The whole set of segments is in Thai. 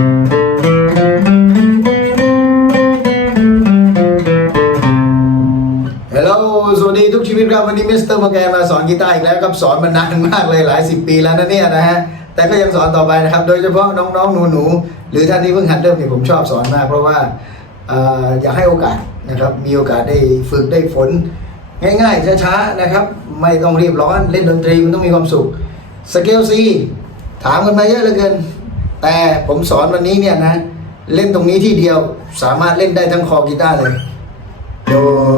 ฮัลโหลสวัสดีทุกชีวิตครับวันนี้มิสเตอร์มแกนมาสอนกีตาร์อีกแล้วครับสอนมานานมากเลยหลายสิบปีแล้วนะเนี่ยนะฮะแต่ก็ยังสอนต่อไปนะครับ โดยเฉพาะน้องๆหนูๆหรือท่านที่เพิ่งหัดเริ่มเนี่ยผมชอบสอนมาก เพราะว่าอออยากให้โอกาสนะครับมีโอกาสได้ฝึกได้ฝน ง่ายๆช้าๆนะครับ ไม่ต้องรีบร้อนเล่นดนตรีมันต้องมีความสุขสเกลซีถามกันมาเยอะเหลือเกิน แต่ผมสอนวันนี้เนี่ยนะ เล่นตรงนี้ที่เดียวสามารถเล่นได้ทั้งคอกีตาร์เลยโด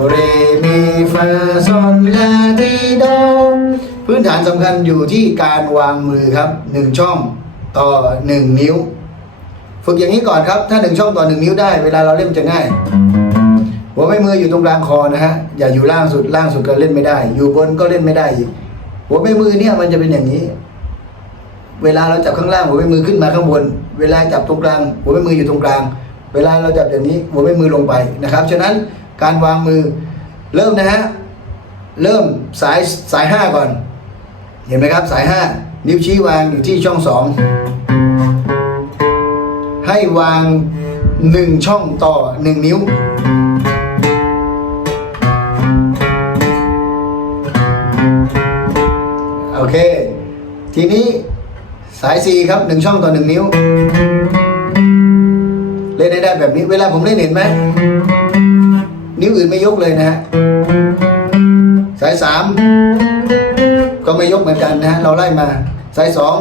เรมีฟาซอนลาทีโดพื้นฐานสำคัญอยู่ที่การวางมือครับหนึ่งช่องต่อหนึ่งนิ้ว ฝึกอย่างนี้ก่อนครับ ถ้าหนึ่งช่องต่อหนึ่งนิ้วได้ เวลาเราเล่นมันจะง่ายหัวแม่มืออยู่ตรงกลางคอนะฮะอย่าอยู่ล่างสุดล่างสุดก็เล่นไม่ได้ อยู่บนก็เล่นไม่ได้อีกหัวแม่มือเนี่ยมันจะเป็นอย่างนี้ เวลาเราจับข้างล่างหัวแม่มือขึ้นมาข้างบน เวลาจับตรงกลาง หัวแม่มืออยู่ตรงกลาง เวลาเราจับอย่างนี้หัวแม่มือลงไปนะครับฉะนั้นการวางมือเริ่มนะฮะเริ่มสายสายห้าก่อน เห็นไหมครับสายห้านิ้วชี้วางอยู่ที่ช่องสองให้วางหนึ่งช่องต่อหนึ่งนิ้วโอเค ทีนี้ สายสี่ครับหนึ่งช่องต่อหนึ่งนิ้ว เล่นได้แบบนี้เวลาผมเล่นเห็นไหม นิ้วอื่นไม่ยกเลยนะฮะ สายสามก็ไม่ยกเหมือนกันนะฮะ เราไล่มา สายสอง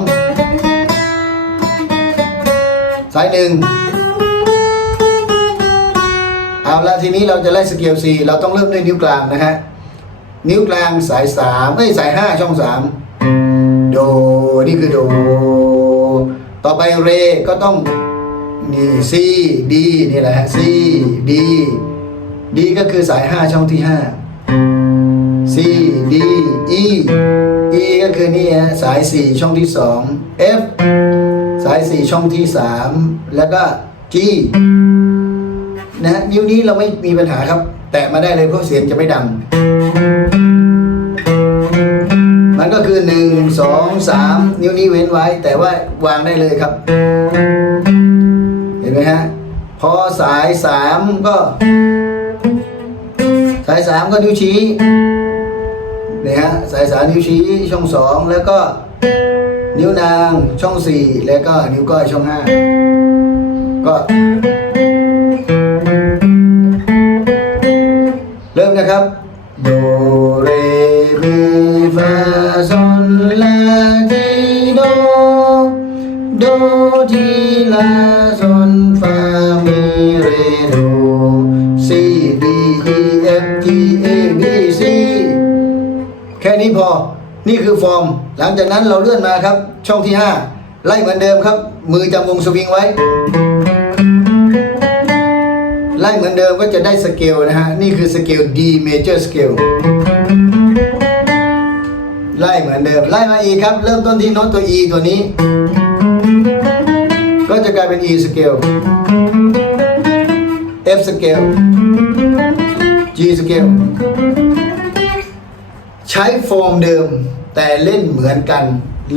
สายหนึ่งเอาละทีนี้เราจะไล่สเกลซีเราต้องเริ่มด้วยนิ้วกลางนะฮะ นิ้วกลางสายสามเอ้ยสายห้าช่องสาม โด นี่คือโด ต่อไปเรก็ต้องนี่ซีดีนี่แหละฮะซีดีดีก็คือสายห้าช่องที่ห้า C D E E ก็คือนี่ฮะสายสี่ช่องที่สอง F สายสี่ช่องที่สามแล้วก็ G นะฮะนิ้วนี้เราไม่มีปัญหาครับ แตะมาได้เลยเพราะเสียงจะไม่ดัง มันก็คือหนึ่งสอง สามนิ้วนี้เว้นไว้ แต่ว่าวางได้เลยครับ เห็นไหมฮะพอสายสามก็ สายสามก็นิ้วชี้นี่ฮะสายสามนิ้วชี้ช่องสองแล้วก็ นิ้วนางช่องสี่แล้วก็นิ้วก้อยช่องห้าก็เริ่มนะครับ โดเรมี ลาซนฟามีเรโดซีดีอีเอฟจีเอบีซีแค่นี้พอ นี่คือฟอร์ม หลังจากนั้นเราเลื่อนมาครับ ช่องที่ 5 ไล่เหมือนเดิมครับ มือจำวงสวิงไว้ ไล่เหมือนเดิมก็จะได้สเกลนะฮะ นี่คือสเกล D major scale ไล่เหมือนเดิม ไล่มาอีกครับ เริ่มต้นที่โน้ตตัว E ตัวนี้ ก็จะกลายเป็น E scale F scale G scale ใช้ฟอร์มเดิมแต่เล่นเหมือนกัน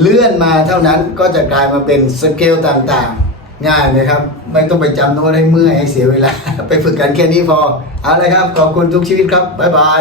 เลื่อนมาเท่านั้นก็จะกลายมาเป็นสเกลต่างๆ ง่ายไหมครับ ไม่ต้องไปจำโน้ตให้เมื่อยให้เสียเวลา ไปฝึกกันแค่นี้พอ เอาละครับ ขอบคุณทุกชีวิตครับ บ๊ายบาย